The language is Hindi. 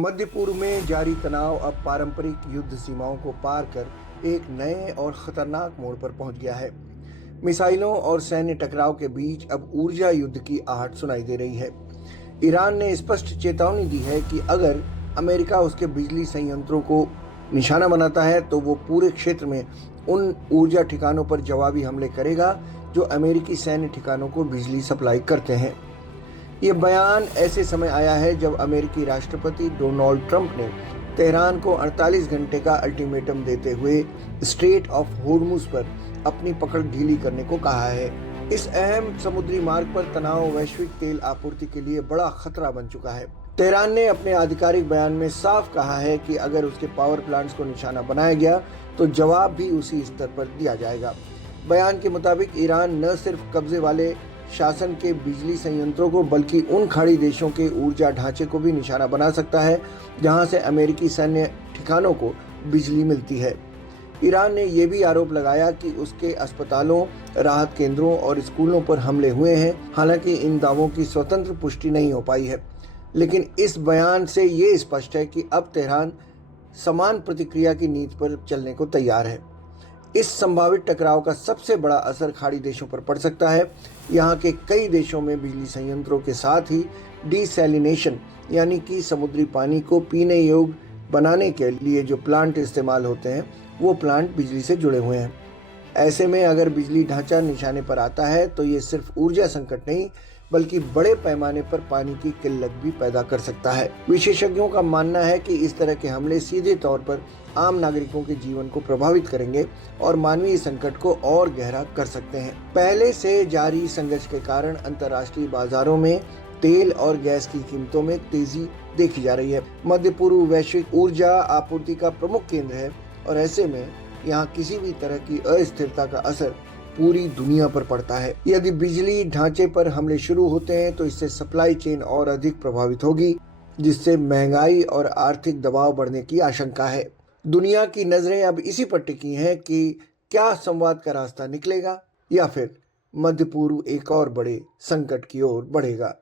मध्य पूर्व में जारी तनाव अब पारंपरिक युद्ध सीमाओं को पार कर एक नए और खतरनाक मोड़ पर पहुंच गया है। मिसाइलों और सैन्य टकराव के बीच अब ऊर्जा युद्ध की आहट सुनाई दे रही है। ईरान ने स्पष्ट चेतावनी दी है कि अगर अमेरिका उसके बिजली संयंत्रों को निशाना बनाता है तो वो पूरे क्षेत्र में उन ऊर्जा ठिकानों पर जवाबी हमले करेगा जो अमेरिकी सैन्य ठिकानों को बिजली सप्लाई करते हैं। ये बयान ऐसे समय आया है जब अमेरिकी राष्ट्रपति डोनाल्ड ट्रंप ने तेहरान को 48 घंटे का अल्टीमेटम देते हुए स्ट्रेट ऑफ होर्मुज पर अपनी पकड़ ढीली करने को कहा है। इस अहम समुद्री मार्ग पर तनाव वैश्विक तेल आपूर्ति के लिए बड़ा खतरा बन चुका है। तेहरान ने अपने आधिकारिक बयान में साफ कहा है कि अगर उसके पावर प्लांट्स को निशाना बनाया गया तो जवाब भी उसी स्तर पर दिया जाएगा। बयान के मुताबिक ईरान न सिर्फ कब्जे वाले शासन के बिजली संयंत्रों को बल्कि उन खाड़ी देशों के ऊर्जा ढांचे को भी निशाना बना सकता है जहां से अमेरिकी सैन्य ठिकानों को बिजली मिलती है। ईरान ने यह भी आरोप लगाया कि उसके अस्पतालों, राहत केंद्रों और स्कूलों पर हमले हुए हैं। हालांकि इन दावों की स्वतंत्र पुष्टि नहीं हो पाई है, लेकिन इस बयान से ये स्पष्ट है कि अब तेहरान समान प्रतिक्रिया की नीति पर चलने को तैयार है। इस संभावित टकराव का सबसे बड़ा असर खाड़ी देशों पर पड़ सकता है। यहाँ के कई देशों में बिजली संयंत्रों के साथ ही डिसैलिनेशन यानी कि समुद्री पानी को पीने योग्य बनाने के लिए जो प्लांट इस्तेमाल होते हैं वो प्लांट बिजली से जुड़े हुए हैं। ऐसे में अगर बिजली ढांचा निशाने पर आता है तो ये सिर्फ ऊर्जा संकट नहीं बल्कि बड़े पैमाने पर पानी की किल्लत भी पैदा कर सकता है। विशेषज्ञों का मानना है कि इस तरह के हमले सीधे तौर पर आम नागरिकों के जीवन को प्रभावित करेंगे और मानवीय संकट को और गहरा कर सकते हैं। पहले से जारी संघर्ष के कारण अंतर्राष्ट्रीय बाजारों में तेल और गैस की कीमतों में तेजी देखी जा रही है। मध्य पूर्व वैश्विक ऊर्जा आपूर्ति का प्रमुख केंद्र है और ऐसे में यहाँ किसी भी तरह की अस्थिरता का असर पूरी दुनिया पर पड़ता है। यदि बिजली ढांचे पर हमले शुरू होते हैं तो इससे सप्लाई चेन और अधिक प्रभावित होगी, जिससे महंगाई और आर्थिक दबाव बढ़ने की आशंका है। दुनिया की नजरें अब इसी पर टिकी हैं कि क्या संवाद का रास्ता निकलेगा या फिर मध्य पूर्व एक और बड़े संकट की ओर बढ़ेगा।